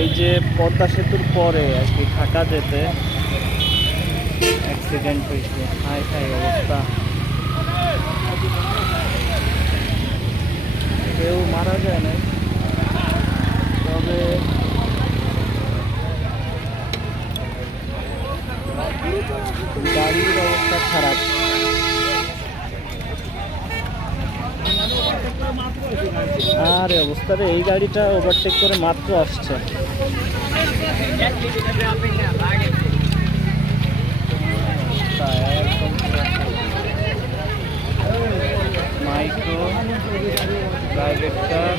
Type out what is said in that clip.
এই যে পদ্মা সেতুর পরে আর কি ঢাকা যেতে অ্যাক্সিডেন্ট হয়েছে। হাই হাই অবস্থা। কেউ মারা যায় না তবে গাড়ির অবস্থা খারাপ। আরে অবস্থা রে এই গাড়িটা ওভারটেক করে মাত্র আসছে। মাইক্রো প্রাইভেট এই